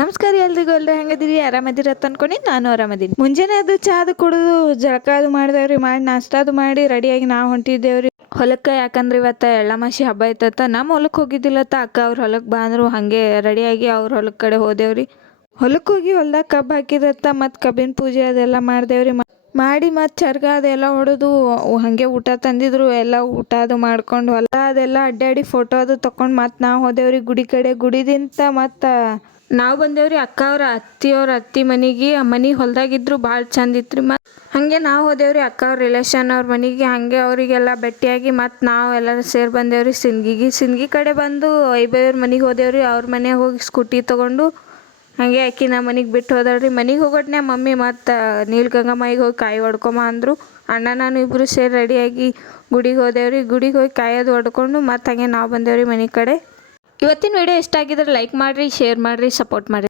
ನಮಸ್ಕಾರ ಎಲ್ರಿಗೂ ಹೆಂಗದಿರಿ ಆರಾಮದಿರಿ ಅಂತ ಅನ್ಕೊಂಡು ನಾನು ಆರಾಮದೀನಿ. ಮುಂಜಾನೆ ಅದು ಚಾದು ಕುಡಿದು ಜಳಕ ಅದು ಮಾಡಿದೇವ್ರಿ, ಮಾಡಿ ನಾಷ್ಟಾದು ಮಾಡಿ ರೆಡಿಯಾಗಿ ನಾವು ಹೊಂಟಿದ್ದೇವ್ರಿ ಹೊಲಕ್ಕೆ. ಯಾಕಂದ್ರೆ ಇವತ್ತು ಎಳ್ಳಮಾಸಿ ಹಬ್ಬ ಐತತ್ತ. ನಮ್ಮ ಹೊಲಕ್ಕೆ ಹೋಗಿದ್ದಿಲ್ಲತ್ತ, ಅಕ್ಕ ಅವ್ರ ಹೊಲಕ್ಕೆ ಬಂದರು. ಹಾಗೆ ರೆಡಿಯಾಗಿ ಅವ್ರ ಹೊಲಕ್ಕೆ ಕಡೆ ಹೋದೇವ್ರಿ. ಹೊಲಕ್ಕೆ ಹೋಗಿ ಹೊಲ್ದಾಗ ಕಬ್ಬು ಹಾಕಿದತ್ತ, ಮತ್ತು ಕಬ್ಬಿನ ಪೂಜೆ ಅದೆಲ್ಲ ಮಾಡಿದೇವ್ರಿ. ಮಾಡಿ ಮತ್ತು ಚರ್ಗ ಅದೆಲ್ಲ ಹೊಡೆದು ಹಾಗೆ ಊಟ ತಂದಿದ್ರು. ಎಲ್ಲ ಊಟ ಅದು ಮಾಡ್ಕೊಂಡು ಹೊಲ ಅದೆಲ್ಲ ಅಡ್ಡಾಡಿ ಫೋಟೋ ಅದು ತೊಗೊಂಡು ಮತ್ತು ನಾವು ಹೋದೇವ್ರಿ ಗುಡಿ ಕಡೆ. ಗುಡಿದಿಂತ ಮತ್ತು ನಾವು ಬಂದೇವ್ರಿ ಅಕ್ಕ ಅವ್ರ ಅತ್ತಿ ಮನೆಗೆ. ಮನೆ ಹೊಲ್ದಾಗಿದ್ರು ಭಾಳ ಚಂದ ಇತ್ತು ರೀ. ಮತ್ತು ಹಾಗೆ ನಾವು ಹೋದೇವ್ರಿ ಅಕ್ಕ ಅವ್ರ ರಿಲೇಷನ್ ಅವ್ರ ಮನೆಗೆ. ಹಾಗೆ ಅವರಿಗೆಲ್ಲ ಭೇಟಿಯಾಗಿ ಮತ್ತು ನಾವು ಎಲ್ಲರೂ ಸೇರಿ ಬಂದೇವ್ರಿ ಸಿಂದಗಿ ಕಡೆ ಬಂದು ಐಬೇವ್ರ ಮನೆಗೆ ಹೋದೇವ್ರಿ. ಅವ್ರ ಮನೆಗೆ ಹೋಗಿ ಸ್ಕೂಟಿ ತೊಗೊಂಡು ಹಾಗೆ ಆಕಿ ನಮ್ಮ ಮನೆಗೆ ಬಿಟ್ಟು ಹೋದಳ್ರಿ. ಮನೆಗೆ ಹೋಗೋಟ್ನೆ ಮಮ್ಮಿ ಮತ್ತು ನೀಲಗಂಗಮ್ಮಗೆ ಹೋಗಿ ಕಾಯಿ ಹೊಡ್ಕೊಂಬ ಅಂದರು. ಅಣ್ಣ ನಾನು ಇಬ್ಬರು ಸೇರಿ ರೆಡಿಯಾಗಿ ಗುಡಿಗೆ ಹೋದೇವ್ರಿ. ಗುಡಿಗೆ ಹೋಗಿ ಕಾಯೋದು ಹೊಡ್ಕೊಂಡು ಮತ್ತು ಹಾಗೆ ನಾವು ಬಂದೇವ್ರಿ ಮನೆ ಕಡೆ. ಇವತ್ತಿನ ವಿಡಿಯೋ ಇಷ್ಟ ಆಗಿದ್ರೆ ಲೈಕ್ ಮಾಡಿರಿ, ಶೇರ್ ಮಾಡಿರಿ, ಸಪೋರ್ಟ್ ಮಾಡಿರಿ.